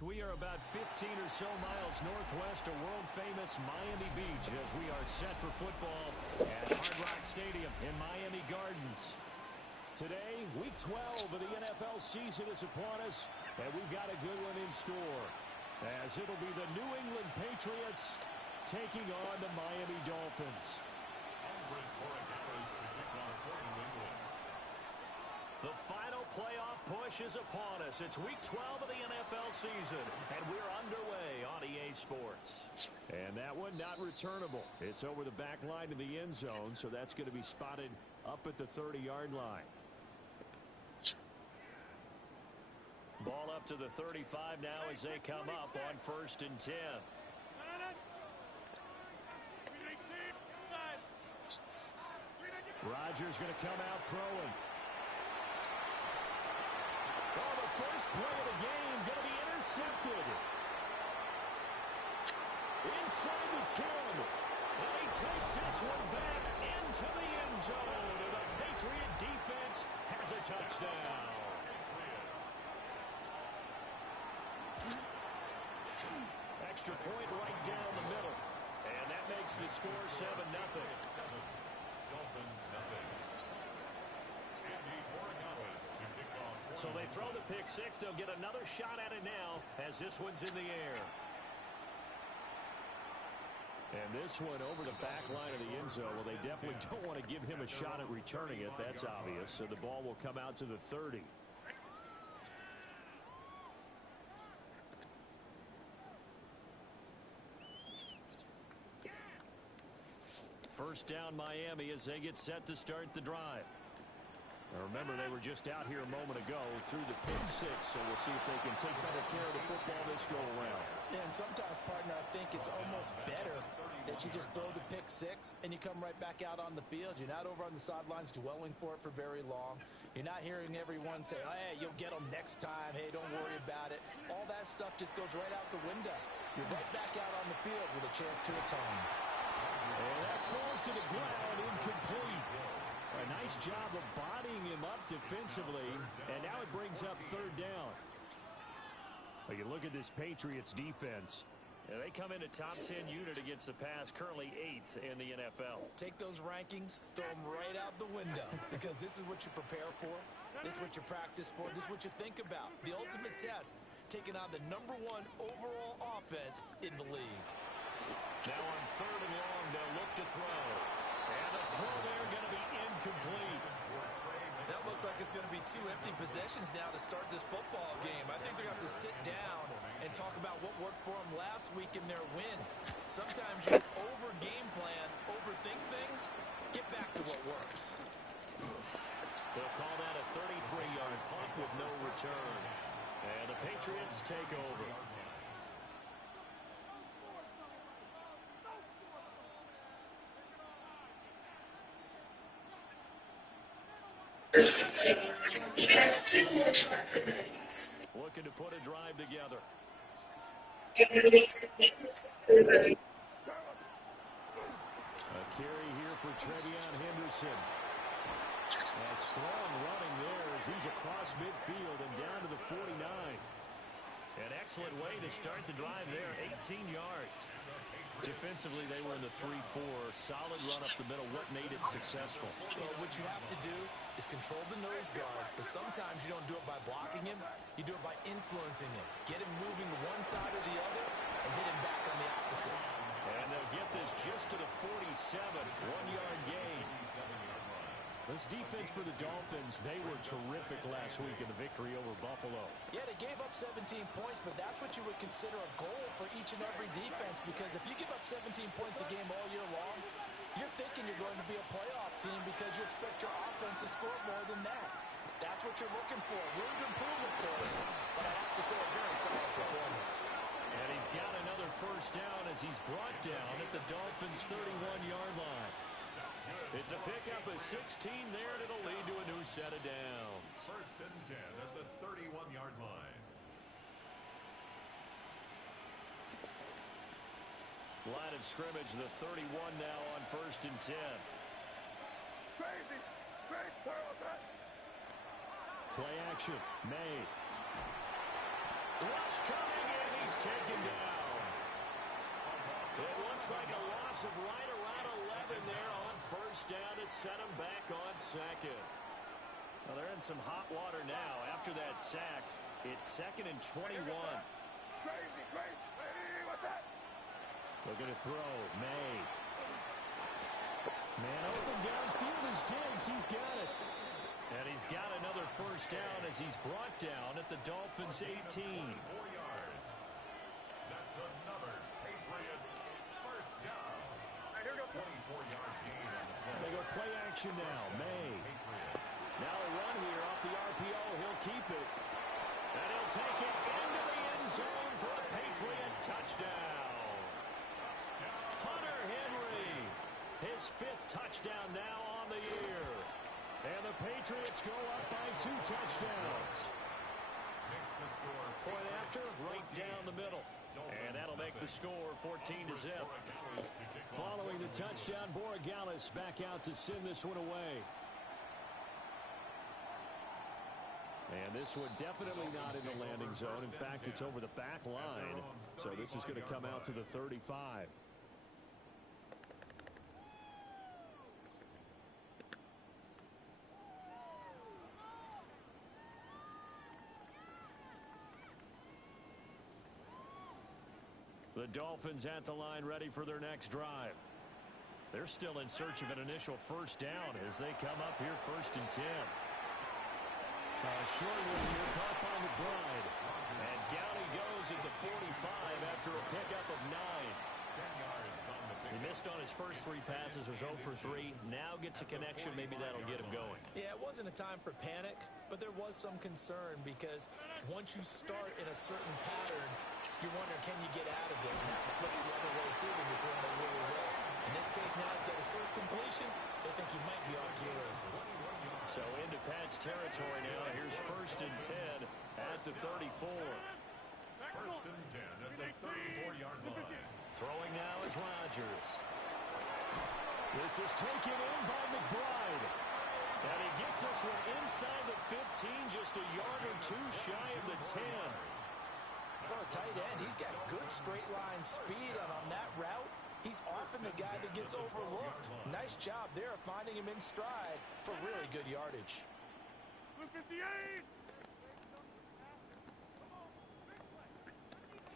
We are about 15 or so miles northwest of world-famous Miami Beach as we are set for football at Hard Rock Stadium in Miami Gardens. Today, week 12 of the NFL season is upon us, and we've got a good one in store, as it'll be the New England Patriots taking on the Miami Dolphins. The final playoff push is upon us. It's week 12 of the NFL season, and we're underway on EA Sports. And that one not returnable. It's over the back line of the end zone, so that's going to be spotted up at the 30-yard line. Ball up to the 35 now as they come up on 1st and 10. Rodgers going to come out throwing. Oh, the first play of the game going to be intercepted. Inside the 10. And he takes this one back into the end zone. And the Patriot defense has a touchdown. Extra point right down the middle. And that makes the score 7-0. Dolphins nothing. So they throw the pick six. They'll get another shot at it now as this one's in the air. And this one over the back line of the end zone. Well, they definitely don't want to give him a shot at returning it. That's obvious. So the ball will come out to the 30. First down Miami as they get set to start the drive. Now remember, they were just out here a moment ago through the pick six, so we'll see if they can take better care of the football this go around. Yeah, and sometimes, partner, I think it's almost better that you just throw the pick six and you come right back out on the field. You're not over on the sidelines dwelling for it for very long. You're not hearing everyone say, hey, you'll get them next time. Hey, don't worry about it. All that stuff just goes right out the window. You're right back out on the field with a chance to atone. And that falls to the ground, incomplete. A nice job of bodying him up defensively, and now it brings up 3rd down. Well, you look at this Patriots defense. They come in a top 10 unit against the pass, currently 8th in the NFL. Take those rankings, throw them right out the window, because this is what you prepare for. This is what you practice for. This is what you think about. The ultimate test, taking on the #1 overall offense in the league. Now on 3rd and long, they'll look to throw. And the throw there going to be incomplete. That looks like it's going to be 2 empty possessions now to start this football game. I think they're going to have to sit down and talk about what worked for them last week in their win. Sometimes you over-game plan, overthink things, get back to what works. They'll call that a 33-yard punt with no return. And the Patriots take over. Looking to put a drive together. A carry here for Trevion Henderson. A strong running there as he's across midfield and down to the 49. An excellent way to start the drive there, 18 yards. Defensively, they were in the 3-4. Solid run up the middle. What made it successful? Well, what you have to do is control the nose guard, but sometimes you don't do it by blocking him. You do it by influencing him. Get him moving to one side or the other and hit him back on the opposite. And they'll get this just to the 47. 1-yard gain. This defense for the Dolphins, they were terrific last week in the victory over Buffalo. Yeah, they gave up 17 points, but that's what you would consider a goal for each and every defense, because if you give up 17 points a game all year long, you're thinking you're going to be a playoff team because you expect your offense to score more than that. That's what you're looking for. Room to improve, of course, but I have to say a very solid performance. And he's got another first down as he's brought down at the Dolphins' 31-yard line. It's a pickup of 16 there, and it'll lead to a new set of downs. 1st and 10 at the 31-yard line. Line of scrimmage, the 31 now on 1st and 10. Play action, May. Rush coming, and he's taken down. It looks like a loss of right around 11 there on first down to set him back on second. Well, they're in some hot water now. After that sack, it's 2nd and 21. Looking to throw. May. Man open downfield is Diggs. He's got it. And he's got another first down as he's brought down at the Dolphins' 18. 4 yards. That's another Patriots first down. 24-yard gain on the play. They go play action now. May. Now a run here off the RPO. He'll keep it. And he'll take it into the end zone for a Patriot touchdown. Hunter Henry. His 5th touchdown now on the year. And the Patriots go up by 2 touchdowns. Point after, right down the middle. And that'll make the score 14-0. Following the touchdown, Borregales back out to send this one away. And this one definitely not in the landing zone. In fact, it's over the back line. So this is going to come out to the 35. The Dolphins at the line ready for their next drive. They're still in search of an initial first down as they come up here 1st and 10. Short one here, caught by McBride. And down he goes at the 45 after a pickup of 9. 10 yards on the He missed on his first 3 passes, was 0 for 3. Now gets a connection, maybe that'll get him going. Yeah, it wasn't a time for panic, but there was some concern because once you start in a certain pattern, you're wondering, can you get out of it? And that flips the other way, too, when you're throwing it really well. In this case, now he's got his first completion. They think he might be off to the races. So into Pat's territory now. Here's 1st and 10 at the 34. 1st and 10 at the 34-yard line. Throwing now is Rodgers. This is taken in by McBride. And he gets this one inside the 15, just a yard or 2 shy of the 10. For a tight end, he's got good straight line speed, and on that route, he's often the guy that gets overlooked. Nice job there of finding him in stride for really good yardage. 58!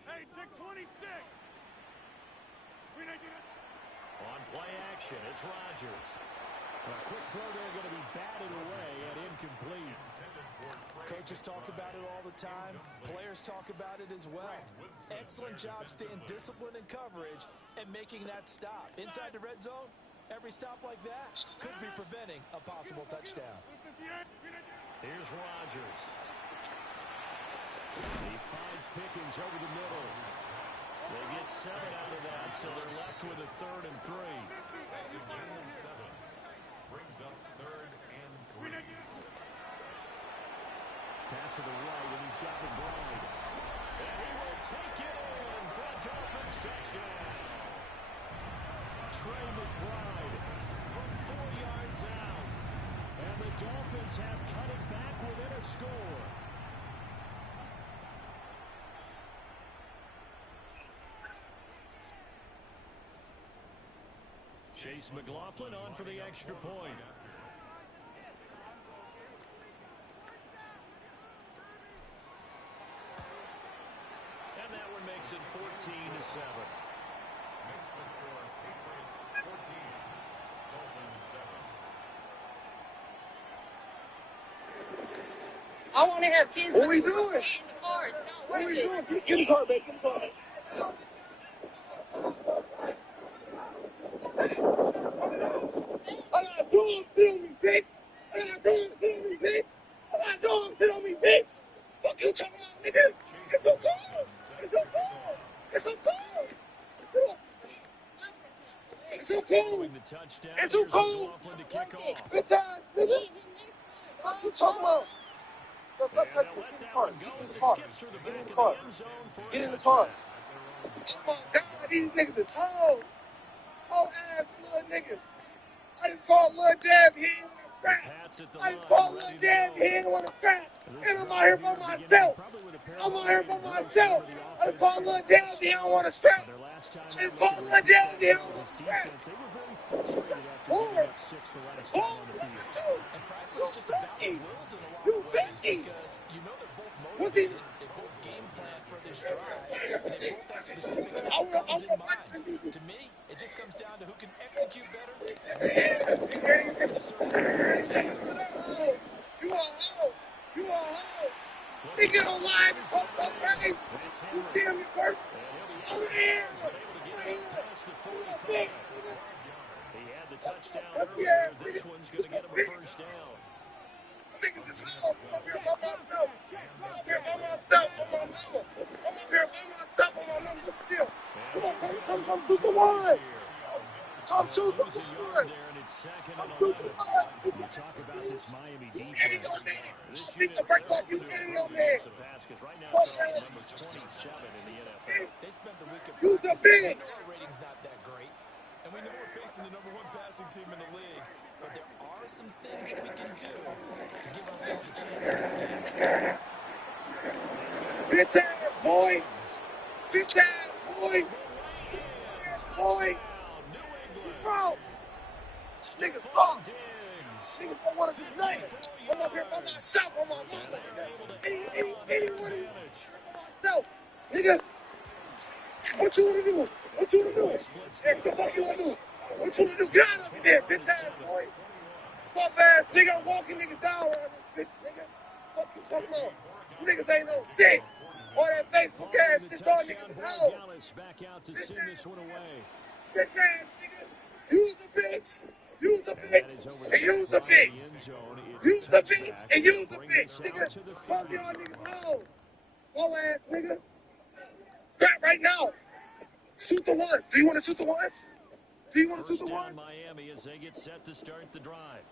Hey, take 26! On play action, it's Rodgers. A quick throw there going to be batted away and incomplete. Coaches talk about it all the time. Players talk about it as well. Excellent job staying disciplined in coverage and making that stop. Inside the red zone, every stop like that could be preventing a possible touchdown. Here's Rodgers. He finds Pickens over the middle. They get 7 out of that, so they're left with a 3rd and 3. Brings up 3rd and 3. Pass to the right, and he's got McBride. And he will take it in for a Dolphins touchdown. Trey McBride from 4 yards out. And the Dolphins have cut it back within a score. Chase McLaughlin on for the extra point. And that one makes it 14-7. Makes the score Patriots 14, Dolphins 7. I want to have kids. What we doing? In the car. It's not What worth we it. doing? Get in the car, baby. Get in the car. I got dogs sit on me, bitch. I got dogs sit on me, bitch. I got dogs sit on me, bitch. Fuck you talking about, nigga. It's so cold. It's so cold. It's so cold. It's so cold. The touchdown. It's so Here's cold. McLaughlin to kick off. Good times, nigga. Fuck you talking about. And Stop they'll touching me. let Get in the that car. one go Get in as the it car. skips through the Get in back the of car. the end zone for a Get in the touchdown. car. Oh my God, these niggas is hoes. Hoe ass little niggas. I just called Lil Dab, he ain't want to scrap. Pats at the I just line, called ready Lil to Dab, go. he ain't want to scrap. This And I'm drive out here here by beginning myself. probably with a pair I'm out here by myself. I just call Lil Downs, he don't want to scrap. I just call Lil Downs, he don't want to scrap. They were very frustrated after Lord. giving up 6 the last time on the field. And frankly, it's just about the wills in a lot You of ways Becky. because you know they're both What's he? motivated, they both game plan for this drive, and they both have specific I outcomes in want mind. To me, it just comes down to who can execute better and who decides to step up and assert his authority. You a hoe. You a hoe. He get on live and talk so crazy. You see him in person? Over here. He had the touchdown That's earlier. the This one's going to get him a first down. Niggas is hoe. I'm up here by myself. I'm up here by myself on my mama. I'm up here by myself on my mama. Look at them. Come shoot the line. Come shoot the line. I'm shooting the line. You talk about this Miami defense. This Beat unit, the brakes they're off you, really man. against the pass because right now Charles is number 27 in the NFL. They spent the week of Use the practice. We know bigs. our rating's not that great, and we know we're facing the number 1 passing team in the league, but there are some things that we can do to give ourselves a chance in this game. Bitch ass boy. Bitch ass boy. Boy. Bro. Niggas suck. Niggas don't want to do nothing. I'm up here by myself on my mama. Anyone by myself. Nigga. What you want to do? What you want to do? Hey, what the fuck you want to do? What you want to do? Get out of there, bitch ass boy. Tough ass nigga. I'm walking niggas down around this bitch, nigga. Fuck you talking about? You niggas ain't no shit. All that Facebook ass shit, all niggas is hoes. Back out to send this one away. Bitch ass nigga. Use a bitch. Use a bitch. And use a bitch. Use a bitch and use a bitch, nigga. Fuck y'all niggas hoes. Whole ass nigga. Scrap right now. Shoot the ones. Do you want to shoot the ones? Do you want to shoot First the down ones? Miami as they get set to start the drive.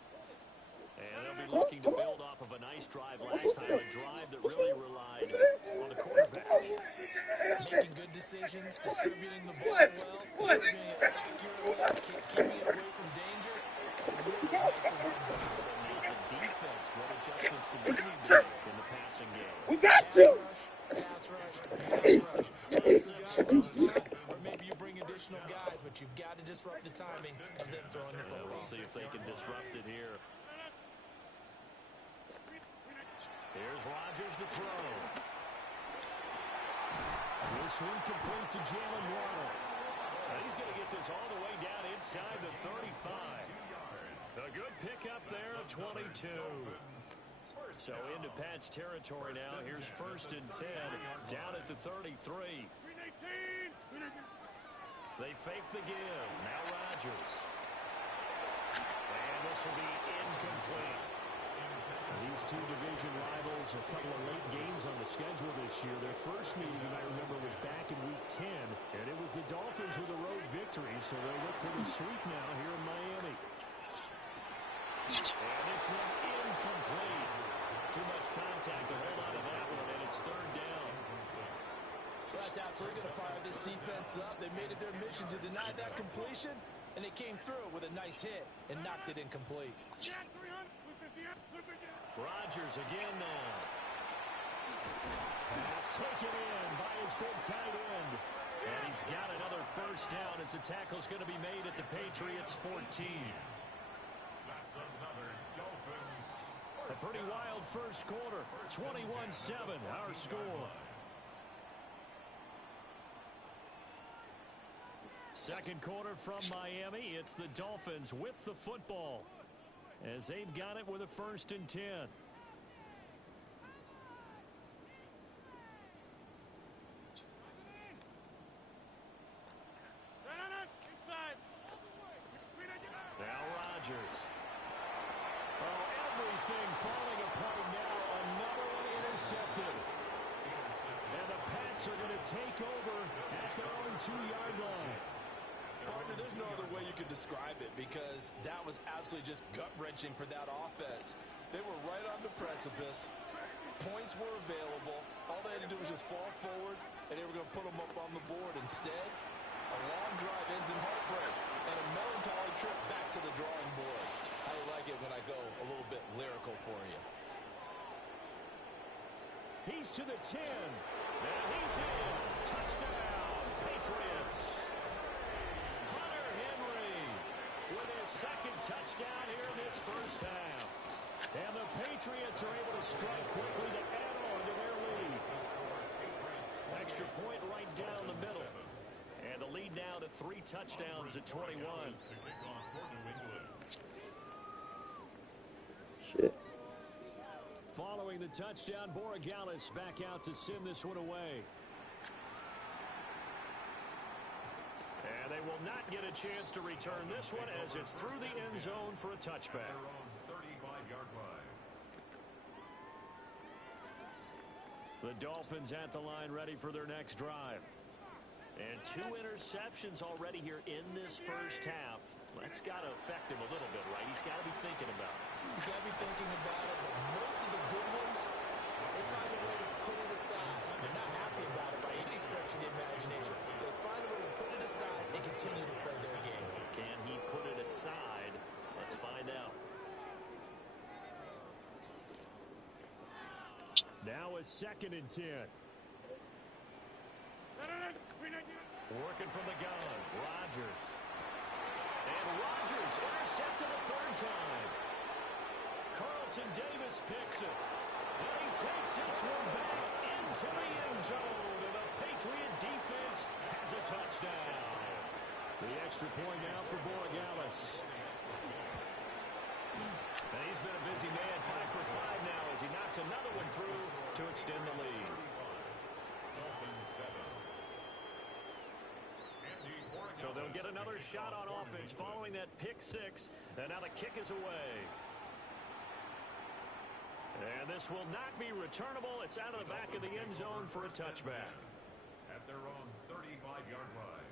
And they'll be looking to build off of a nice drive last time, a drive that really relied on the quarterback. Making good decisions, distributing the ball well, distributing it accurately, keeping it away from danger. Really nicely done drive. Now the defense, what adjustments do they need to make in the passing game? We got you. Pass rush. Most of the guys up front, or maybe you bring additional guys, but you've got to disrupt the timing of them throwing the football. We'll see if they can disrupt it here. Here's Rodgers to throw. This one complete to Jalen Waddle. He's going to get this all the way down inside the 35. A good pickup there, 22. So into Pat's territory now. Here's 1st and 10, down at the 33. They fake the give. Now Rodgers. And this will be incomplete. These two division rivals, a couple of late games on the schedule this year. Their first meeting, you might remember, was back in Week 10, and it was the Dolphins with a road victory, so they'll look for the sweep now here in Miami. And this one incomplete. Too much contact to hold on to that one, and it's 3rd down. That's absolutely going to fire this defense up. They made it their mission to deny that completion, and they came through with a nice hit and knocked it incomplete. Rodgers again now. Pass taken in by his big tight end. And he's got another first down as the tackle's going to be made at the Patriots 14. That's another Dolphins. A pretty wild first quarter. 21-7, our score. Second quarter from Miami. It's the Dolphins with the football, as they've got it with a 1st and 10. Now Rodgers. Oh, everything falling apart now. Another one intercepted. And the Pats are going to take over at their own 2-yard line. Partner, there's no other way you could describe it because that was absolutely just gut-wrenching for that offense. They were right on the precipice. Points were available. All they had to do was just fall forward, and they were going to put them up on the board. Instead, a long drive ends in heartbreak and a melancholy trip back to the drawing board. I like it when I go a little bit lyrical for you. He's to the 10. And he's in. Touchdown, Patriots. Hunter Henry with his second touchdown here in this first half. And the Patriots are able to strike quickly to add on to their lead. Extra point right down the middle. And the lead now to 3 touchdowns at 21. Shit. Following the touchdown, Borregales back out to send this one away. And they will not get a chance to return this one as it's through the end zone for a touchback. The Dolphins at the line ready for their next drive. And 2 interceptions already here in this first half. That's got to affect him a little bit, right? He's got to be thinking about it. He's got to be thinking about it, but most of the good ones, they find a way to put it aside. They're not happy about it by any stretch of the imagination. They find a way to put it aside and continue to play their game. Can he put it aside? Let's find out. Now a 2nd and 10. Working from the gun, Rodgers. And Rodgers intercepted a 3rd time. Carlton Davis picks it. And he takes this one back into the end zone. And the Patriot defense has a touchdown. The extra point now for Borregales. And he's been a busy man, 5 for 5 now as he knocks another one through to extend the lead. So they'll get another shot on offense following that pick 6. And now the kick is away. And this will not be returnable. It's out of the back of the end zone for a touchback. At their own 35-yard line.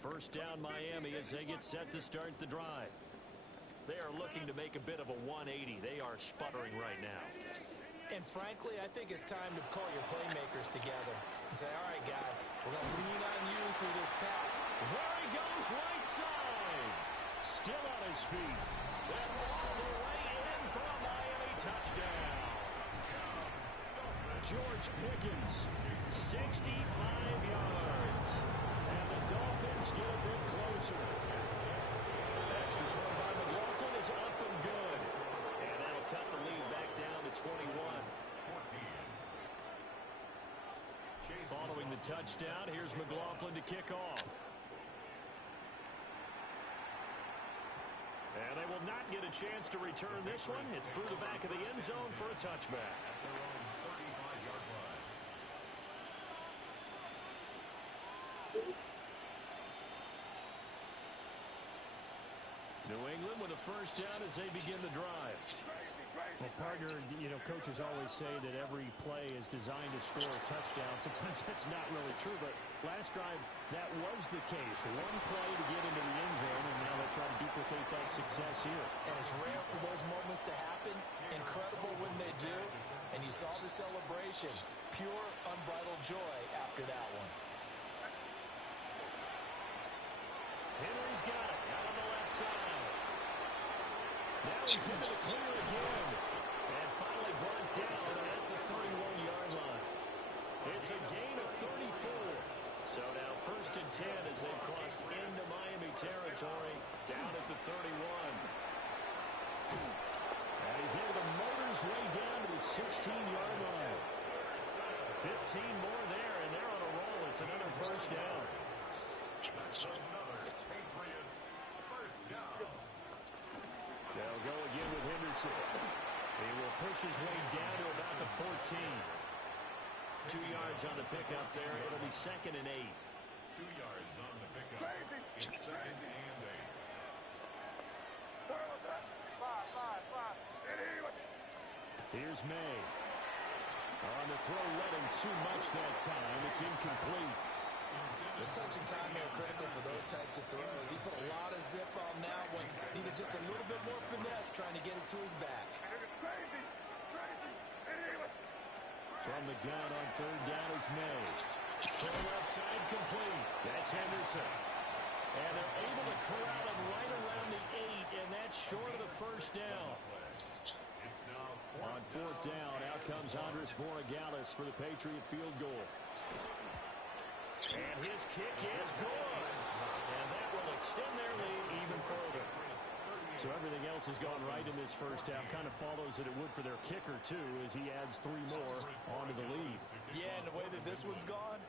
First down Miami as they get set to start the drive. They are looking to make a bit of a 180. They are sputtering right now. And frankly, I think it's time to call your playmakers together and say, all right, guys, we're going to lean on you through this pack. There he goes, right side. Still on his feet. And all the way in for a Miami touchdown. George Pickens, 65 yards. And the Dolphins get a bit closer. Extra point by McLaughlin is up and good. And that'll cut the lead back down to 21. Following the touchdown, here's McLaughlin to kick off. And they will not get a chance to return this one. It's through the back of the end zone for a touchback. New England with a first down as they begin the drive. Well, partner, you know, coaches always say that every play is designed to score a touchdown. Sometimes that's not really true, but last drive, that was the case. One play to get into the end zone, and now they try to duplicate that success here. And it's rare for those moments to happen. Incredible when they do. And you saw the celebration. Pure, unbridled joy after that one. Henry's got it out on the left side. Now he's into the clear again. And finally brought down at the 31-yard line. It's a gain of 34. So now 1st and 10 as they've crossed into Miami territory down at the 31. And he's able to motor his way down to the 16-yard line. 15 more there, and they're on a roll. It's another first down. They'll go again with Henderson. He will push his way down to about the 14. 2 yards on the pickup there. It'll be 2nd and 8. 2 yards on the pickup. It's 2nd and 8. Here's May. On the throw, led him too much that time. It's incomplete. The touch and time are critical for those types of throws. He put a lot of zip on that one. Needed just a little bit more finesse trying to get it to his back. From the gun on 3rd down is May. To the left side, complete. That's Henderson. And they're able to corral him right around the 8, and that's short of the first down. On fourth down, out comes Andres Borregales for the Patriot field goal. And his kick is good. And that will extend their lead even further. So everything else has gone right in this first half. Kind of follows that it would for their kicker, too, as he adds 3 more onto the lead. Yeah, and the way that this one's gone,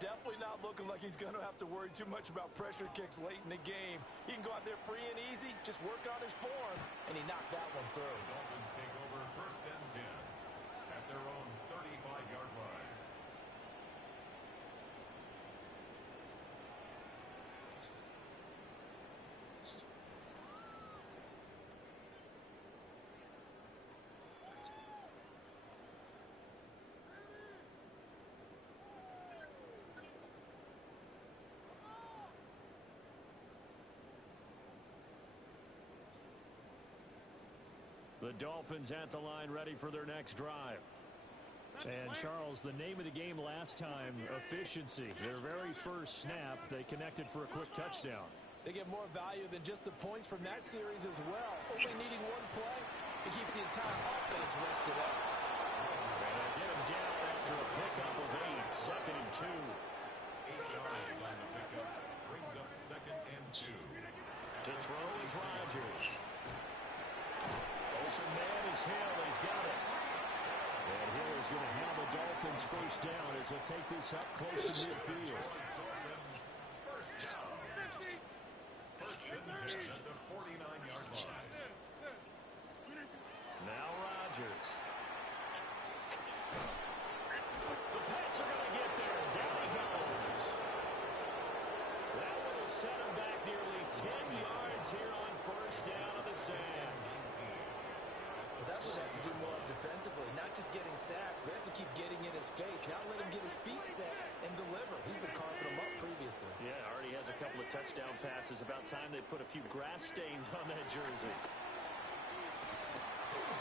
definitely not looking like he's going to have to worry too much about pressure kicks late in the game. He can go out there free and easy, just work on his form, and he knocked that one through. The Dolphins take over first and 10 at their own 35-yard line. The Dolphins at the line ready for their next drive. And, Charles, the name of the game last time, efficiency. Their very first snap, they connected for a quick touchdown. They get more value than just the points from that series as well. Only needing one play, it keeps the entire offense rested up. And they get him down after a pickup of 8, second and 2. 8 yards on the pickup brings up second and 2. To throw is Rodgers. Open man is Hill. He's got it. And Hill is going to have the Dolphins first down as they take this up close to midfield. First and 10 at the 49-yard line. Now Rodgers. The Pats are going to get there. Down he goes. That one will set him back nearly 10 yards here on first down of the sack. Well, that's what they have to do more of defensively, not just getting sacks, but they have to keep getting in his face. Now let him get his feet set and deliver. He's been carving them up previously. Yeah, already has a couple of touchdown passes. About time they put a few grass stains on that jersey.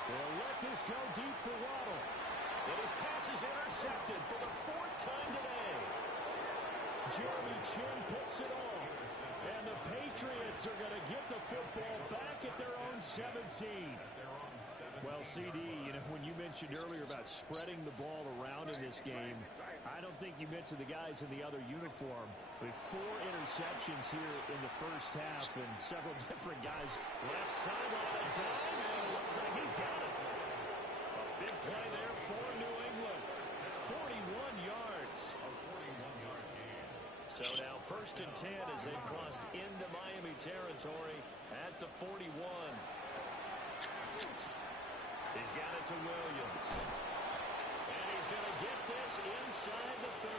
They'll let this go deep for Waddle. And his pass is intercepted for the 4th time today. Jeremy Chin picks it off. And the Patriots are going to get the football back at their own 17. Well, CD, you know, when you mentioned earlier about spreading the ball around in this game, I don't think you meant to the guys in the other uniform. With 4 interceptions here in the first half and several different guys. Left sideline, a dime, and it looks like he's got it. A big play there for New England. 41 yards. A 41-yard gain. So now first and 10 as they've crossed into Miami territory at the 41. He's got it to Williams. And he's going to get this inside the 30.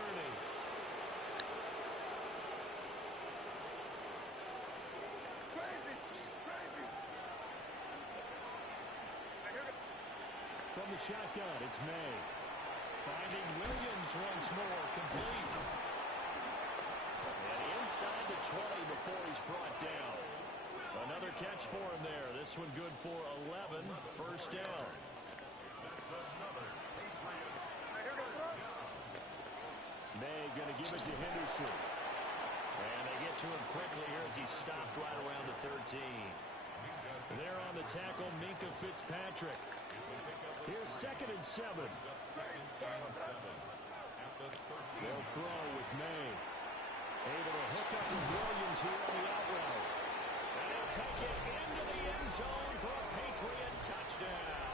From the shotgun, it's May. Finding Williams once more, complete. And inside the 20 before he's brought down. Another catch for him there. This one good for 11. First down. That's another Patriots first down. May going to give it to Henderson. And they get to him quickly here as he stopped right around the 13. There on the tackle, Minkah Fitzpatrick. Here's second and 7. They'll throw with May. Able to hook up with Williams here on the out route. And he'll take it into the end zone for a Patriot touchdown.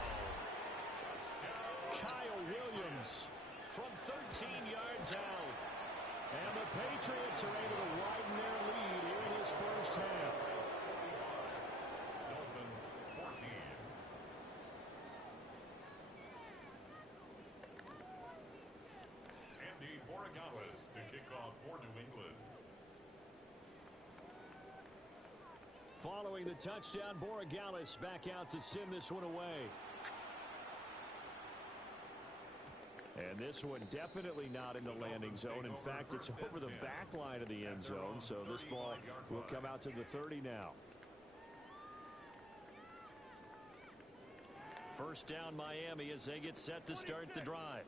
Kyle Williams from 13 yards out. And the Patriots are able to widen their lead here in this first half. Dolphins 14. Andy Borregales to kick off for New England. Following the touchdown, Borregales back out to send this one away. And this one definitely not in the landing zone. In fact, it's over the back line of the end zone, so this ball will come out to the 30 now. First down Miami as they get set to start the drive.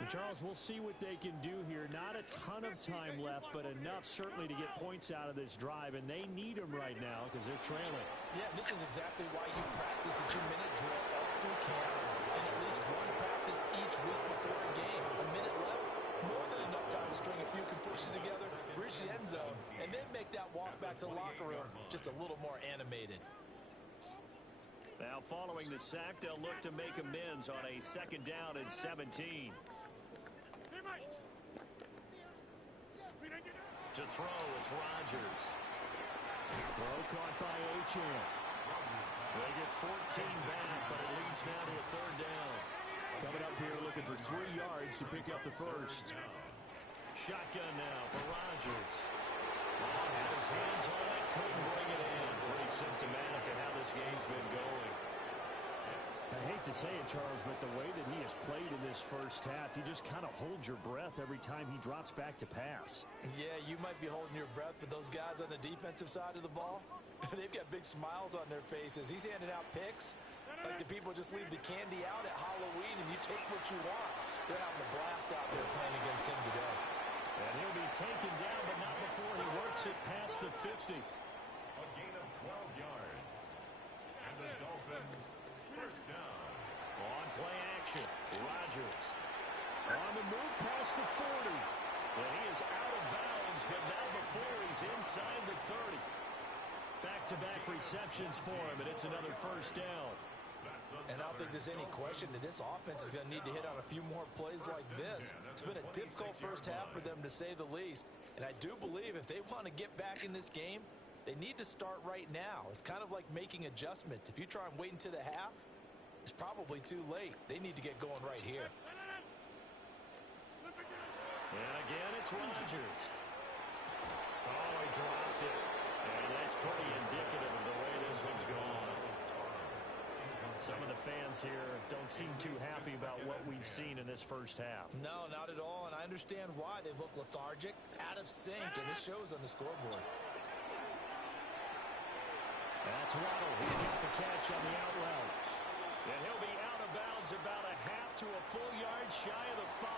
And Charles, we'll see what they can do here. Not a ton of time left, but enough certainly to get points out of this drive, and they need them right now because they're trailing. Yeah, this is exactly why you practice a 2-minute drill all through camp and at least one practice each week before a game. A minute left, more than enough time to string a few completions together, reach the end zone, and then make that walk back to the locker room just a little more animated. Now following the sack, they'll look to make amends on a 2nd down and 17. To throw, it's Rodgers. Throw caught by Achane. They get 14 back, but it leads now to a 3rd down. Coming up here looking for 3 yards to pick up the first. Shotgun now for Rodgers. Had his hands on it, couldn't bring it in. Pretty symptomatic of how this game's been going. I hate to say it, Charles, but the way that he has played in this first half, you just kind of hold your breath every time he drops back to pass. Yeah, you might be holding your breath, but those guys on the defensive side of the ball, they've got big smiles on their faces. He's handing out picks like the people just leave the candy out at Halloween and you take what you want. They're having a blast out there playing against him today. And he'll be taken down, but not before he works it past the 50. A gain of 12 yards. And the Dolphins, first down. On play action, Rodgers. On the move past the 40. And he is out of bounds, but now before he's inside the 30. Back-to-back receptions for him, and it's another first down. And I don't think there's any question that this offense is going to need to hit on a few more plays like this. It's been a difficult first half for them, to say the least. And I do believe if they want to get back in this game, they need to start right now. It's kind of like making adjustments. If you try and wait until the half, it's probably too late. They need to get going right here. And again, it's Rodgers. Oh, he dropped it. And that's pretty indicative of the way this one's gone. Some of the fans here don't seem too happy about what we've seen in this first half. No, not at all, and I understand why. They look lethargic, out of sync, and this shows on the scoreboard. That's Waddle. He's got the catch on the out route. And he'll be out of bounds about a half to a full yard shy of the 5.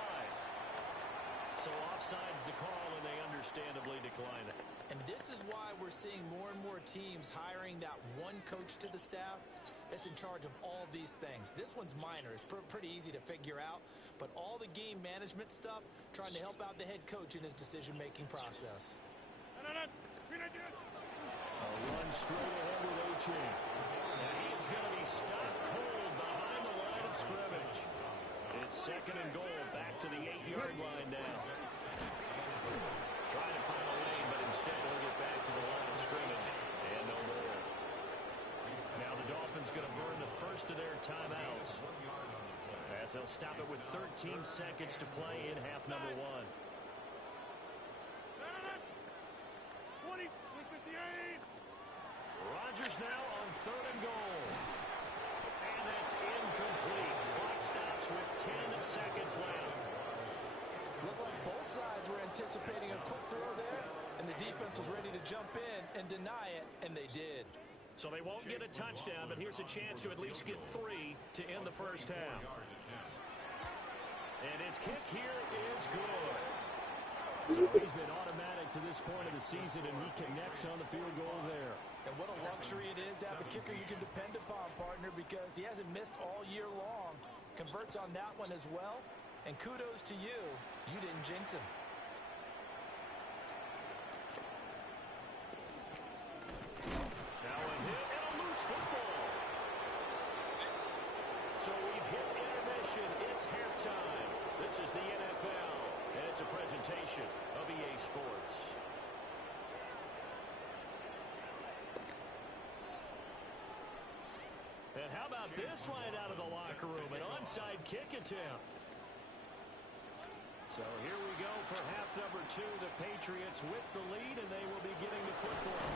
So offside's the call, and they understandably decline it. And this is why we're seeing more and more teams hiring that one coach to the staff that's in charge of all these things. This one's minor. It's pretty easy to figure out. But all the game management stuff, trying to help out the head coach in his decision-making process. A run straight ahead with Achane. And he is going to be stopped cold behind the line of scrimmage. It's 2nd and goal, back to the 8-yard line now. Trying to find a lane, but instead he'll get back to the line of scrimmage. And no more. Now the Dolphins going to burn the first of their timeouts, as they'll stop it with 13 seconds to play in half number 1. Rodgers now on 3rd and goal. And that's incomplete. Clock stops with 10 seconds left. Looked like both sides were anticipating a quick throw there, and the defense was ready to jump in and deny it, and they did. So they won't get a touchdown, but here's a chance to at least get 3 to end the first half. And his kick here is good. So he's been automatic to this point of the season, and he connects on the field goal there. And what a luxury it is to have a kicker you can depend upon, partner, because he hasn't missed all year long. Converts on that one as well. And kudos to you. You didn't jinx him. Now a hit and a loose football. So we've hit intermission. It's halftime. This is the NFL, and it's a presentation of EA Sports. And how about this right out of the locker room? An onside kick attempt. So here we go for half number 2. The Patriots with the lead, and they will be getting the football.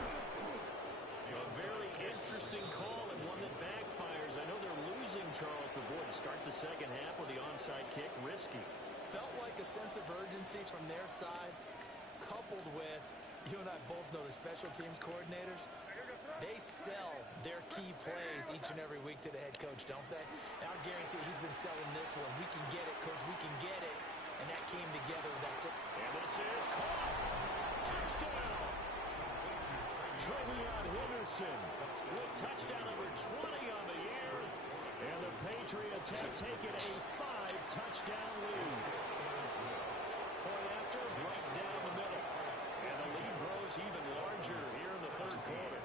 A very interesting call and one that backfires. I know they're losing, Charles, but boy, to start the second half with the onside kick, risky. Felt like a sense of urgency from their side, coupled with, you and I both know the special teams coordinators, they sell their key plays each each and every week to the head coach, don't they? And I'll guarantee he's been selling this one. We can get it, coach. We can get it. And that came together with that. And this is caught. Touchdown. Trevion Henderson with touchdown number 20 on the year. And the Patriots have taken a 5-touchdown lead. Point after, right down the middle. And the lead grows even larger here in the third quarter.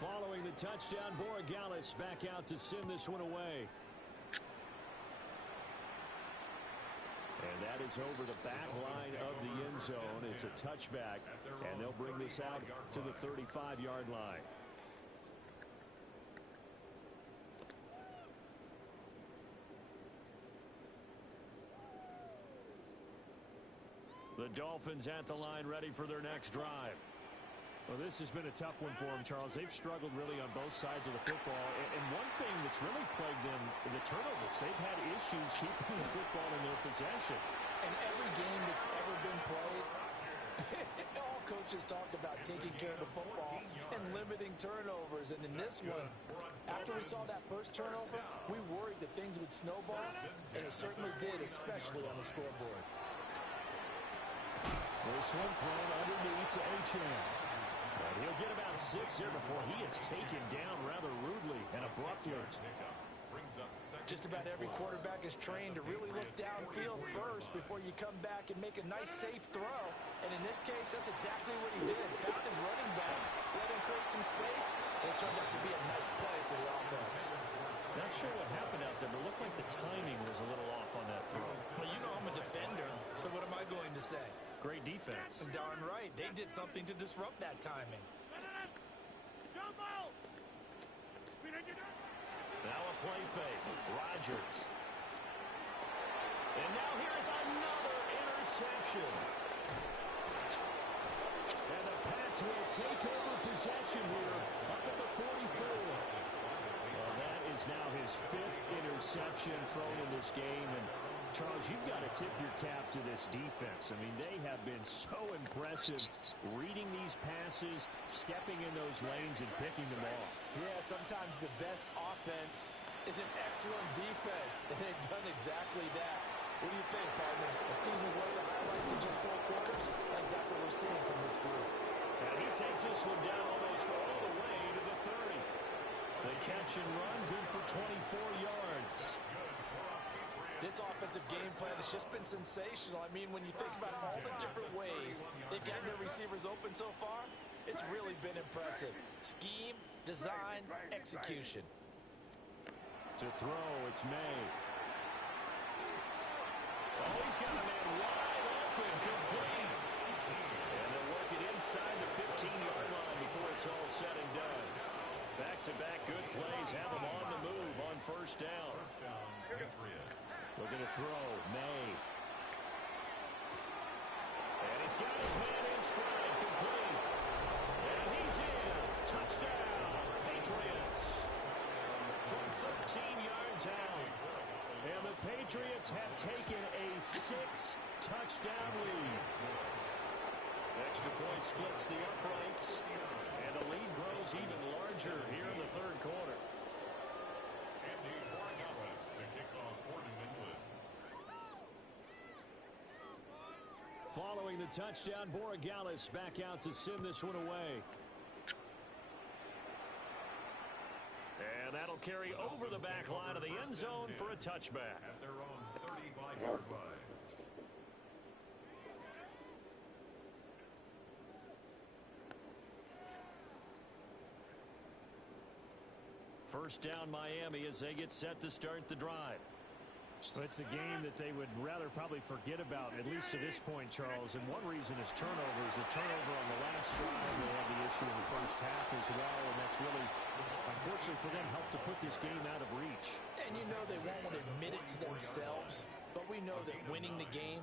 Following the touchdown, Borregales back out to send this one away. And that is over the back line of the end zone. It's a touchback, and they'll bring this out to the 35-yard line. The Dolphins at the line ready for their next drive. Well, this has been a tough one for them, Charles. They've struggled really on both sides of the football. And one thing that's really plagued them, the turnovers. They've had issues keeping the football in their possession. And every game that's ever been played, all coaches talk about taking care of the football and limiting turnovers. And in this one, after we saw that first turnover, we worried that things would snowball, and it certainly did, especially on the scoreboard. This one thrown underneath to Achane. And he'll get about 6 here before he is taken down rather rudely and abruptly. Just about every quarterback is trained to really look downfield first before you come back and make a nice, safe throw. And in this case, that's exactly what he did. Found his running back, let him create some space, and it turned out to be a nice play for the offense. Not sure what happened out there, but it looked like the timing was a little off on that throw. Well, you know I'm a defender, so what am I going to say? Great defense. Darn right. They did something to disrupt that timing. Now a play fake. Rodgers. And now here's another interception. And the Pats will take over possession here up at the 44. Well, that is now his 5th interception thrown in this game. And Charles, you've got to tip your cap to this defense. I mean, they have been so impressive reading these passes, stepping in those lanes, and picking them off. Yeah, sometimes the best offense is an excellent defense, and they've done exactly that. What do you think, partner? A season worth of highlights in just 4 quarters? I think that's what we're seeing from this group. And he takes this one down almost all the way to the 30. The catch and run, good for 24 yards. This offensive game plan has just been sensational. I mean, when you think about all the different ways they've gotten their receivers open so far, it's really been impressive. Scheme, design, execution. To throw, it's May. Oh, he's got a man wide open, complete. And they'll work it inside the 15-yard line before it's all said and done. Back-to-back good plays have them on the move on first down. Looking to throw, May. And he's got his man in stride, complete. And he's in. Touchdown, Patriots. From 13 yards out. And the Patriots have taken a 6-touchdown lead. Extra point splits the uprights. And the lead grows even larger here in the third quarter. Following the touchdown, Borregales back out to send this one away. And that'll carry over the back line of the end zone for a touchback. At their own 35-yard line. First down, Miami, as they get set to start the drive. Well, it's a game that they would rather probably forget about, at least to this point, Charles. And one reason is turnovers. A turnover on the last drive. They had the issue in the first half as well, and that's really, unfortunately for them, helped to put this game out of reach. And you know they won't admit it to themselves, but we know that winning the game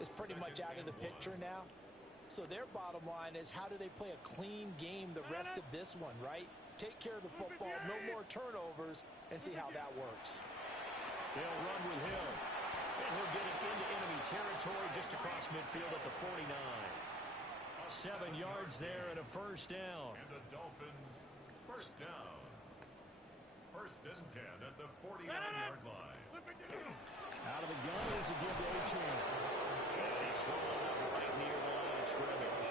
is pretty much out of the picture now. So their bottom line is, how do they play a clean game the rest of this one, right? Take care of the football, no more turnovers, and see how that works. They'll run with him. And he'll get it into enemy territory just across midfield at the 49. 7 yards there and a first down. And the Dolphins first down. First and 10 at the 49-yard line. Out of the gun is a give to Achane. And he's swallowed up right near the line of scrimmage.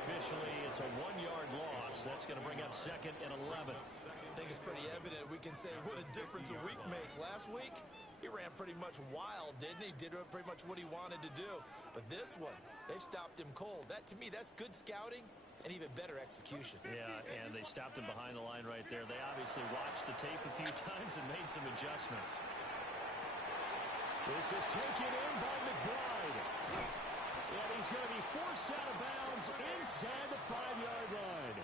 Officially, it's a 1-yard loss. That's going to bring up 2nd and 11. I think it's pretty evident. We can say what a difference a week makes. Last week, he ran pretty much wild, didn't he? Did pretty much what he wanted to do. But this one, they stopped him cold. That, to me, that's good scouting and even better execution. Yeah, and they stopped him behind the line right there. They obviously watched the tape a few times and made some adjustments. This is taken in by McBride. And he's going to be forced out of bounds inside the 5-yard line.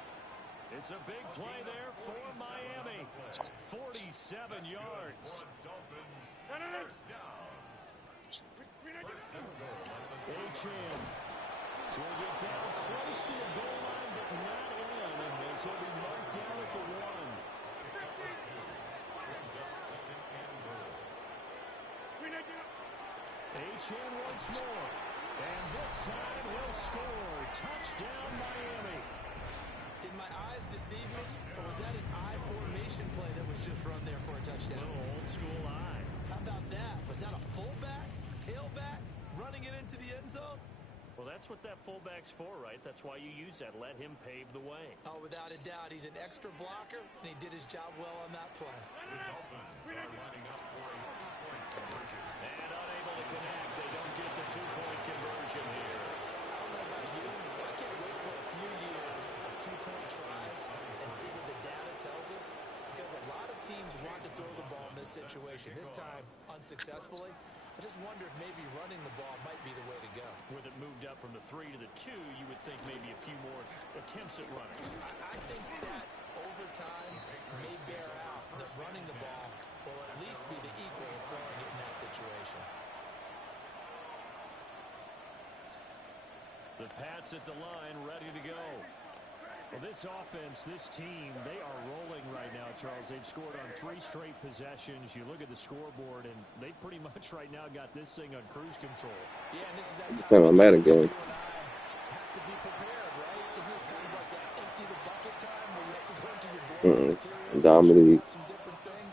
It's a big play there for Miami. 47 yards. Dolphins first down. Achane will get down close to the goal line, but not in. And he'll be marked down at the 1. Achane once more. And this time he'll score. Touchdown, Miami. Did my eyes deceive me, or was that an I formation play that was just run there for a touchdown? Little old school eye. How about that? Was that a fullback, tailback, running it into the end zone? Well, that's what that fullback's for, right? That's why you use that. Let him pave the way. Oh, without a doubt. He's an extra blocker, and he did his job well on that play. The Dolphins are lining up for a 2-point conversion. And unable to connect. They don't get the 2-point conversion here. I don't know about you, but I can't wait for a few years of 2-point tries and see what the data tells us, because a lot of teams want to throw the ball in this situation. This time, unsuccessfully. I just wonder if maybe running the ball might be the way to go. With it moved up from the 3 to the 2, you would think maybe a few more attempts at running. I think stats over time may bear out that running the ball will at least be the equal of throwing it in that situation. The Pats at the line, ready to go. Well, this offense, this team, they are rolling right now, Charles. They've scored on 3 straight possessions. You look at the scoreboard, and they pretty much right now got this thing on cruise control. Yeah, and this is that Kind time of Madden game. you and I have to be prepared, right? Isn't this kind of like that empty the bucket time where you have to go into your board material, Dominique. some different things?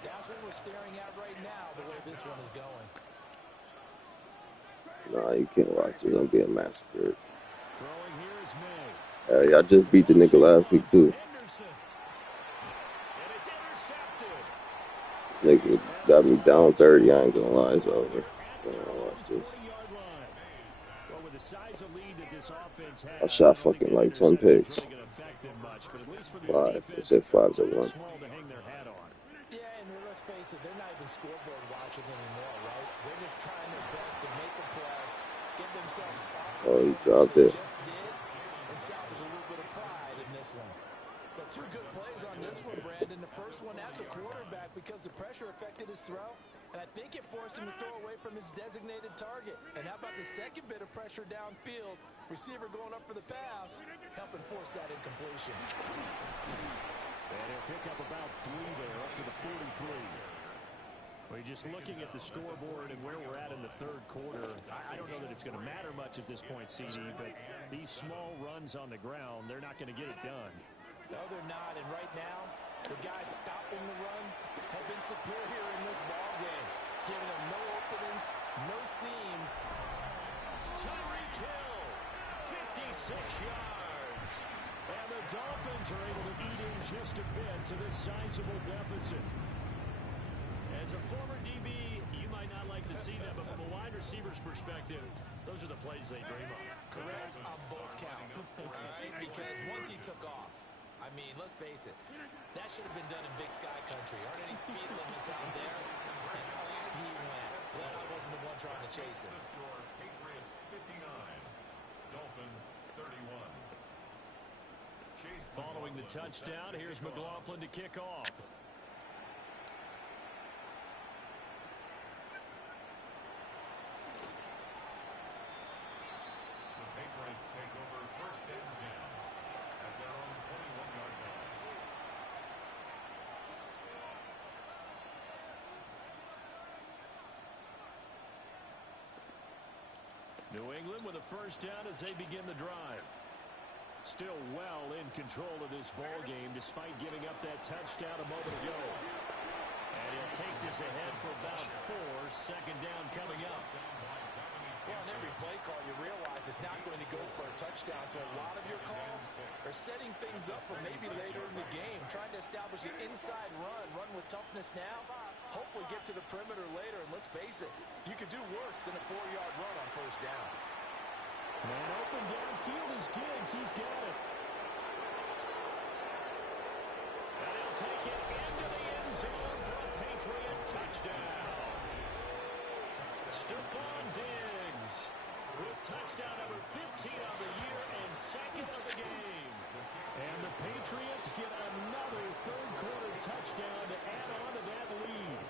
That's what we're staring at right now, the way this one is going. Nah, you can't watch it. It's gonna be a massacre. Throwing here is May. Y'all just beat the nigga last week too. Henderson. And it's intercepted. Nigga got me down 30. I ain't gonna lie, it's over. Watch this. 40-yard line. Well, with the size of lead that this offense has, I shot fucking like 10 picks. really gonna affect them much, but at least for this 5. defense, It said 5 to it's 1. small to hang their hat on. Yeah, and let's face it, they're not even scoreboard watching anymore, right? They're just trying their best to make a play, get themselves off Oh, he the dropped they it. just did, and salvage a little bit of pride in this one. But 2 good plays on this one, Brandon. The first one at the quarterback because the pressure affected his throw, and I think it forced him to throw away from his designated target. And how about the second bit of pressure downfield? Receiver going up for the pass, helping force that incompletion. And he'll pick up about 3 there, up to the 43. Well, just looking at the scoreboard and where we're at in the 3rd quarter, I don't know that it's going to matter much at this point, CD, but these small runs on the ground, they're not going to get it done. No, they're not. And right now, the guys stopping the run have been superior in this ball game, giving them no openings, no seams. Tyreek Hill, 56 yards. And the Dolphins are able to eat in just a bit to this sizable deficit. As a former DB, you might not like to see that, but from a wide receiver's perspective, those are the plays they dream of. Correct on both counts, all right? Because once he took off, I mean, let's face it, that should have been done in Big Sky Country. Aren't any speed limits out there? And off he went. Glad I wasn't the one trying to chase him. The score, Patriots 59, Dolphins 31. Chase Following the touchdown, here's McLaughlin to kick off. The Patriots take over first and 10 at their own 21-yard line. New England with a first down as they begin the drive. Still well in control of this ball game despite giving up that touchdown a moment ago. And he'll take this ahead for about 4. Second down coming up. Well, on every play call, you realize it's not going to go for a touchdown. So a lot of your calls are setting things up for maybe later in the game, trying to establish an inside run with toughness now, hopefully get to the perimeter later. And let's face it, you could do worse than a 4-yard run on first down. Man open downfield is Diggs. He's got it. And he'll take it into the end zone for a Patriot touchdown. Stephon Diggs with touchdown number 15 on the year and second of the game. And the Patriots get another third-quarter touchdown to add on to that lead.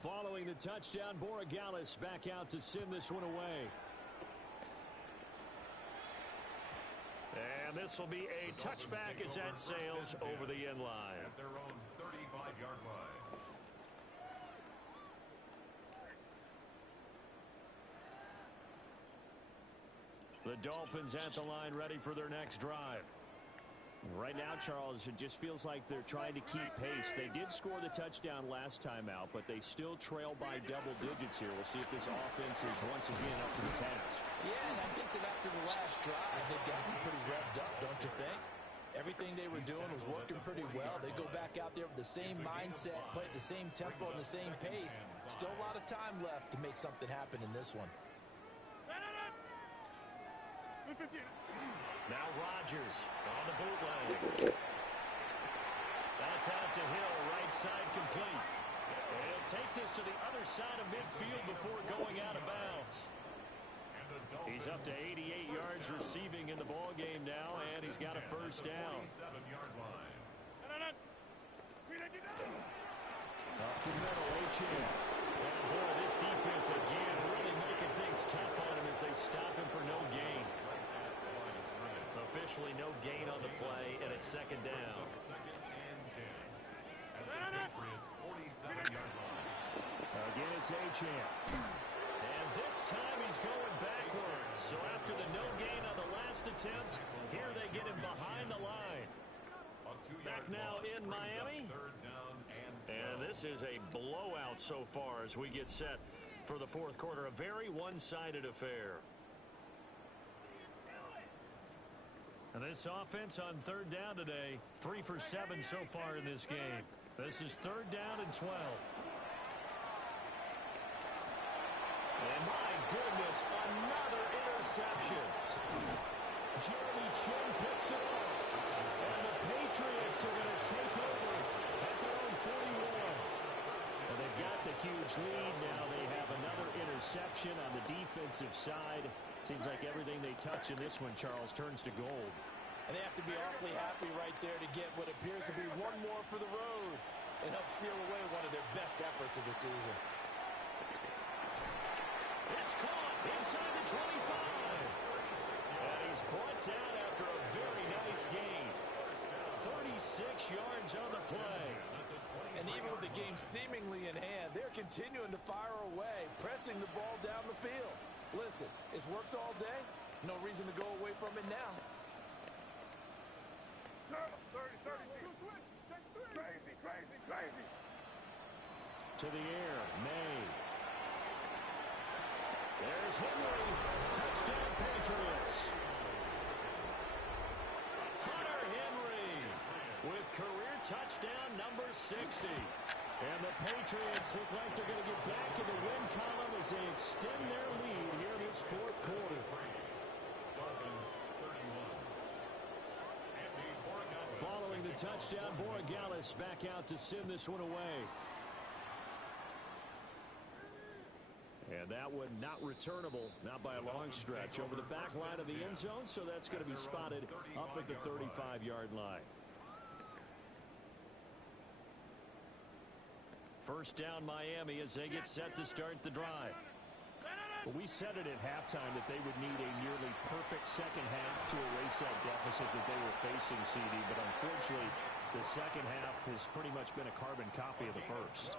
Following the touchdown, Borregales back out to send this one away. And this will be a touchback as that sails over the end line. At their own 35-yard line. The Dolphins at the line ready for their next drive. Right now, Charles, it just feels like they're trying to keep pace. They did score the touchdown last time out, but they still trail by double digits here. We'll see if this offense is once again up to the task. Yeah, and I think that after the last drive, they've gotten pretty revved up, don't you think? Everything they were doing was working pretty well. They go back out there with the same mindset, play at the same tempo and the same pace. Still a lot of time left to make something happen in this one. Now Rodgers on the bootleg. That's out to Hill, right side complete. And he'll take this to the other side of midfield before going out of bounds. He's up to 88 yards receiving in the ball game now, and he's got a first down. Up the middle, H.M. And boy, this defense again really making things tough on him as they stop him for no gain. Officially no gain on the play, and it's second down. Again, it's H.M. And this time he's going backwards. So after the no gain on the last attempt, here they get him behind the line. Back now in Miami. And this is a blowout so far as we get set for the fourth quarter. A very one-sided affair. And this offense on third down today, 3 for 7 so far in this game. This is third down and 12. And my goodness, another interception. Jeremy Chin picks it up. And the Patriots are going to take over at their own 41. Well, they've got the huge lead now. They have another interception on the defensive side. Seems like everything they touch in this one, Charles, turns to gold. And they have to be awfully happy right there to get what appears to be one more for the road and help seal away one of their best efforts of the season. It's caught inside the 25. And he's brought down after a very nice gain. 36 yards on the play. And even with the game seemingly in hand, they're continuing to fire away, pressing the ball down the field. Listen, it's worked all day. No reason to go away from it now. Crazy. To the air, May. There's Henry. Touchdown, Patriots. Hunter Henry with career touchdown number 60. And the Patriots look like they're going to get back in the win column as they extend their lead here in this fourth quarter. Following the touchdown, Borregales back out to send this one away. And that one not returnable, not by a long stretch, over the back line of the end zone, so that's going to be spotted up at the 35-yard line. First down, Miami, as they get set to start the drive. Well, we said it at halftime that they would need a nearly perfect second half to erase that deficit that they were facing, CD. But unfortunately, The second half has pretty much been a carbon copy of the first.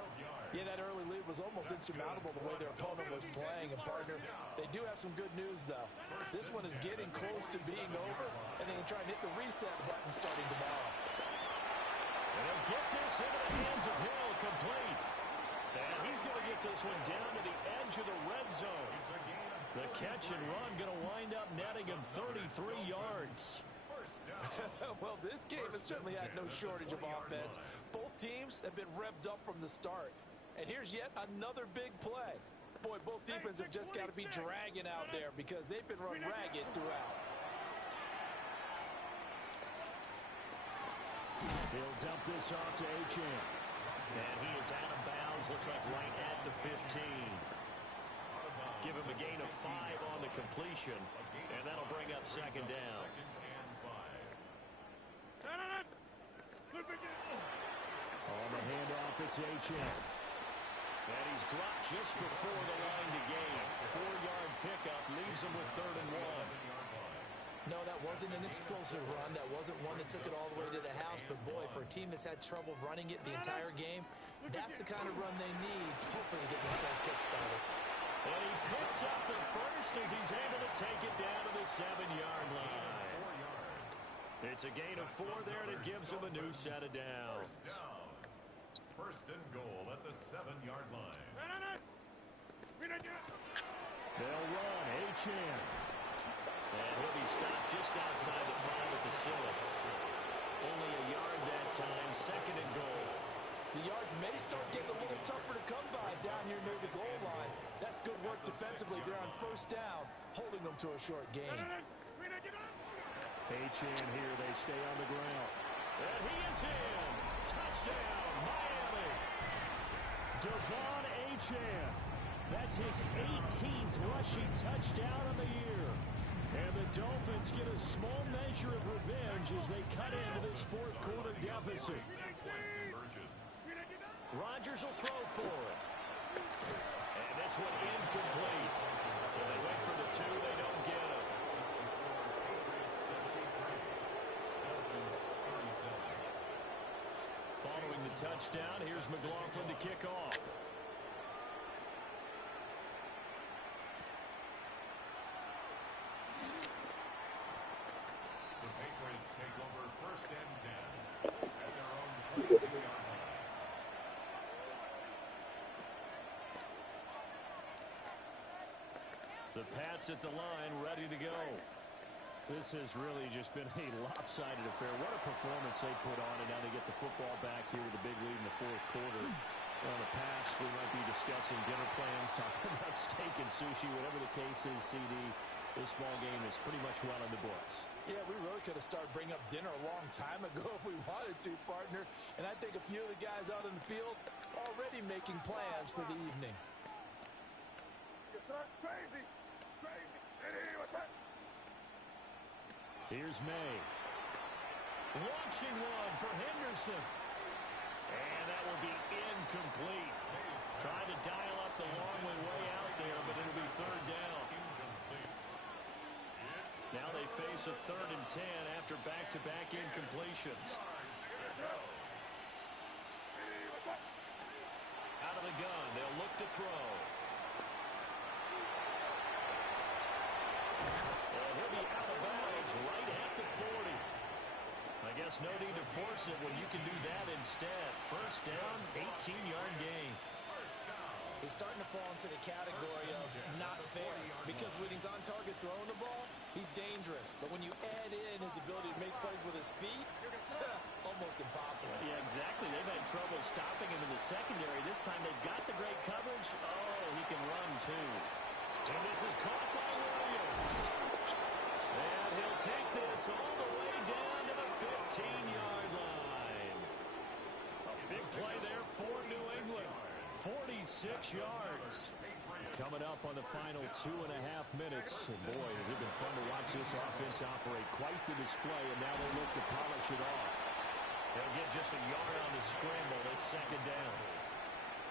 Yeah, that early lead was almost insurmountable the way their opponent was playing. And, partner, they do have some good news, though. This one is getting close to being over, and they can try and hit the reset button starting tomorrow. And they'll get this into the hands of Hill, complete. And he's going to get this one down to the edge of the red zone. The catch and run going to wind up netting him 33 yards. Well, this game has certainly had no shortage of offense. Both teams have been revved up from the start. And here's yet another big play. Boy, both defenses have just got to be dragging out there because they've been run ragged throughout. He'll dump this off to Achane. And he is out of bounds, looks like right at the 15. Give him a gain of 5 on the completion, and that'll bring up second down. On the handoff, it's Achane. And he's dropped just before the line to gain. 4-yard pickup leaves him with 3rd and 1. No, that wasn't an explosive run. That wasn't one that took it all the way to the house. But, boy, for a team that's had trouble running it the entire game, that's the kind of run they need, hopefully, to get themselves kick-started. And he picks up the first as he's able to take it down to the 7-yard line. It's a gain of 4 there, and it gives him a new set of downs. First and goal at the 7-yard line. They'll run. Achane. And he'll be stopped just outside the 5 at the 6. Only a yard that time. 2nd and goal. The yards may start getting a little tougher to come by down here near the goal line. That's good work defensively. They're on 1st down, holding them to a short gain. Achane here, they stay on the ground. And he is in. Touchdown, Miami. Devon Achane. That's his 18th rushing touchdown of the year. And the Dolphins get a small measure of revenge as they cut into this 4th quarter deficit. Rodgers will throw for it. And this one incomplete. So they wait for the 2. They don't get it. Following the touchdown, here's McLaughlin to kick off. The Patriots take over 1st and 10 at their own 22-yard line. The Pats at the line, ready to go. This has really just been a lopsided affair. What a performance they put on, and now they get the football back here with a big lead in the 4th quarter. On the past, we might be discussing dinner plans, talking about steak and sushi, whatever the case is, CD. This ball game is pretty much well in the books. Yeah, we really could have started bringing up dinner a long time ago if we wanted to, partner. And I think a few of the guys out in the field already making plans for the evening. Crazy. Here's May. Launching one for Henderson. And that will be incomplete. Trying to dial up the long way out there, but it'll be 3rd down. Now they face a 3rd and 10 after back-to-back incompletions. Out of the gun, they'll look to throw. And he'll be out of bounds right at the 40. I guess no need to force it when you can do that instead. 1st down, 18-yard gain. He's starting to fall into the category of not fair because when he's on target throwing the ball, he's dangerous. But when you add in his ability to make plays with his feet, almost impossible. Yeah, exactly. They've had trouble stopping him in the secondary. This time they've got the great coverage. Oh, he can run too. And this is caught by Williams. And he'll take this all the way down to the 15-yard line. A big play there for New England. 46 yards. Coming up on the final 2.5 minutes. And boy, has it been fun to watch this offense operate. Quite the display, and now they look to polish it off. They'll get just a yard on the scramble. It's 2nd down.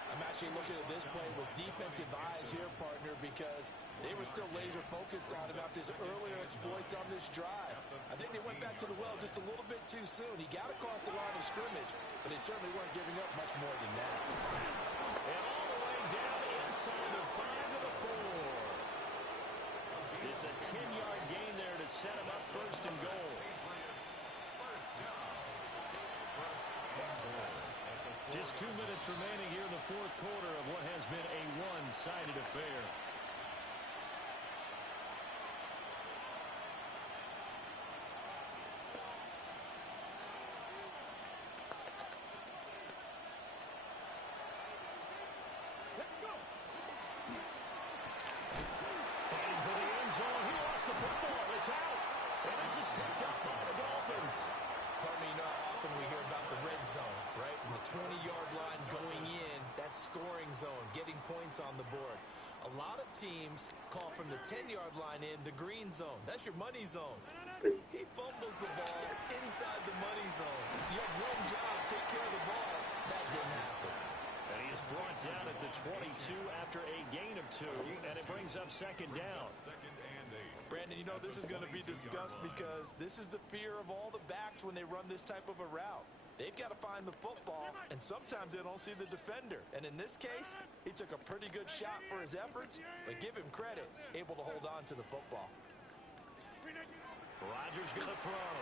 I'm actually looking at this play with defensive eyes here, partner, because they were still laser focused on him after his earlier exploits on this drive. I think they went back to the well just a little bit too soon. He got across the line of scrimmage, but they certainly weren't giving up much more than that. And all the way down inside the 5 to the 4. It's a 10-yard gain there to set him up first and goal. Just 2 minutes remaining here in the fourth quarter of what has been a one-sided affair. Fighting for the end zone. He lost the football. It's out. And this is picked up by the Dolphins. Pardon me, you know how often we hear about the red zone, right? From the 20-yard line going in, that scoring zone, getting points on the board. A lot of teams call from the 10-yard line in the green zone. That's your money zone. He fumbles the ball inside the money zone. You have one job, take care of the ball. That didn't happen. And he is brought down at the 22 after a gain of 2, and it brings up second down. Brandon, you know this is going to be discussed because this is the fear of all the backs when they run this type of a route. They've got to find the football, and sometimes they don't see the defender. And in this case, he took a pretty good shot for his efforts, but give him credit, able to hold on to the football. Rodgers going to throw.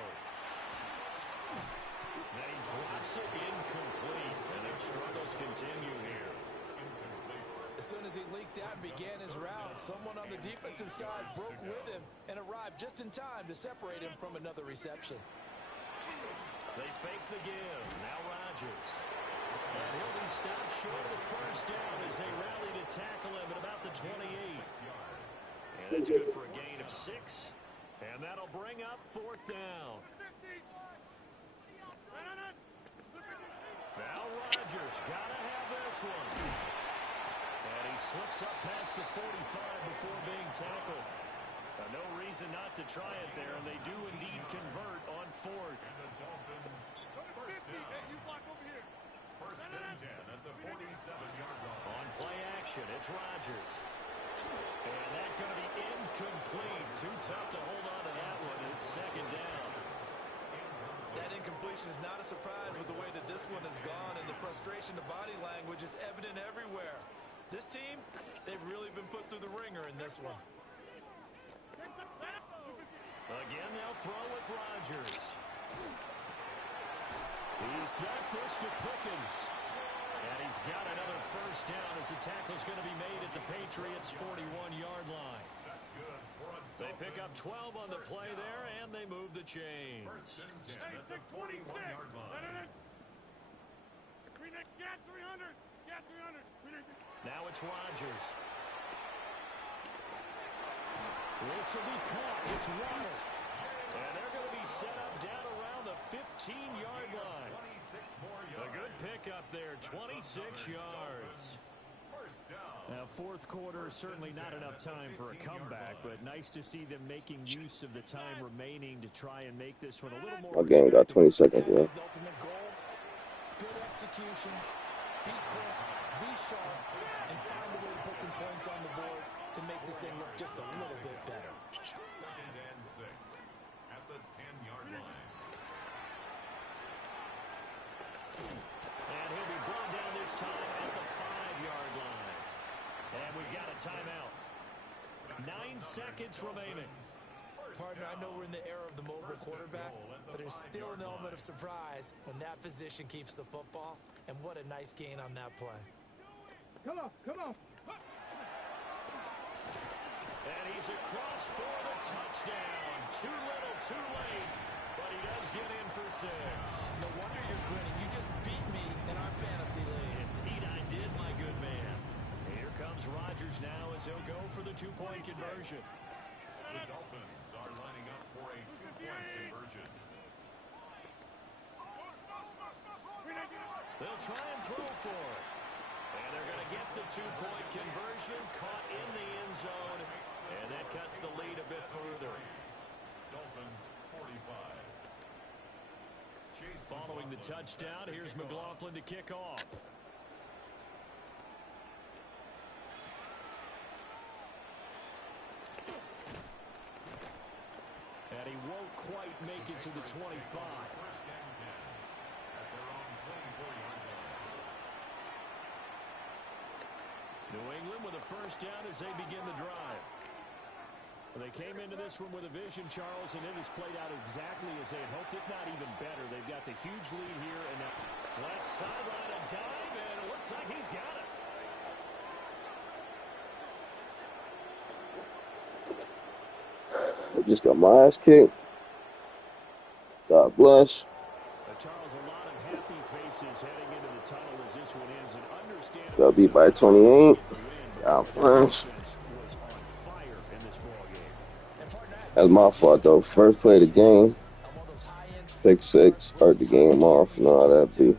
And he drops it incomplete, and their struggles continue here. As soon as he leaked out and began his route, someone on the defensive side broke with him and arrived just in time to separate him from another reception. They fake the give. Now Rodgers. And he'll be stopped short of the first down as they rally to tackle him at about the 28. And that's good for a gain of 6. And that'll bring up fourth down. Now Rodgers got to have this one. And he slips up past the 45 before being tackled. No reason not to try it there, and they do indeed convert on fourth. And the Dolphins, first down. First and 10 at the 47-yard line. On play action, it's Rodgers. And that's going to be incomplete. Too tough to hold on to that one. It's second down. That incompletion is not a surprise with the way that this one has gone, and the frustration of body language is evident everywhere. This team, they've really been put through the ringer in this one. Again, they'll throw with Rodgers. He's got this to Pickens. And he's got another first down as the tackle's going to be made at the Patriots' 41-yard line. That's good for a They pick up 12 on the play there, and they move the chains. First and 10 at the 41-yard line. Now it's Rodgers. This will be caught. It's Waddle. And they're going to be set up down around the 15-yard line. A good pickup there, 26 yards. Now, fourth quarter, certainly not enough time for a comeback, but nice to see them making use of the time remaining to try and make this one a little more. My game got 20 seconds left. Ultimate goal, good execution, be crisp, be sharp, and find a way to put some points on the board to make this thing look just a little bit better. Second and 6 at the 10-yard line. And he'll be brought down this time at the 5-yard line. And we've got a timeout. 9 seconds remaining. Partner, I know we're in the era of the mobile quarterback, but there's still an element of surprise when that position keeps the football, and what a nice gain on that play. Come on. And he's across for the touchdown. Too little, too late, but he does get in for 6. No wonder you're grinning. You just beat me in our fantasy league. Indeed I did, my good man. Here comes Rodgers now as he'll go for the two-point conversion. The Dolphins are lining up for a two-point conversion. They'll try and throw for it. And they're going to get the two-point conversion, caught in the end zone, and that cuts the lead a bit further. Dolphins 45. Following the touchdown, here's McLaughlin to kick off. he won't quite make it to the 25. First and 10 at their own 24-yard line. New England with a first down as they begin the drive. They came into this one with a vision, Charles, and it has played out exactly as they had hoped, if not even better. They've got the huge lead here, and that left sideline a dive, and it looks like he's got it. I just got my ass kicked. God bless. Charles, a lot of happy faces heading into the tunnel as this one ends, and understandably Got beat by 28. God bless. was on fire in this ballgame. That's my fault, though. First play of the game. Pick 6. Start the game off. You know how that be.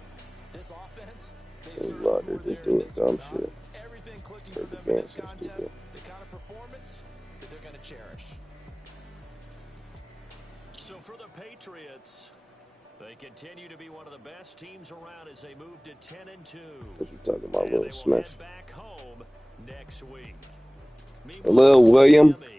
This offense, They're just doing dumb shit. everything clicking Start for the them in game this so contest, stupid. the kind of performance that they're going to cherish. So for the Patriots, they continue to be one of the best teams around as they move to 10-2. What you talking about, And they Will will Smith? head back home next week. Hello, William. Miami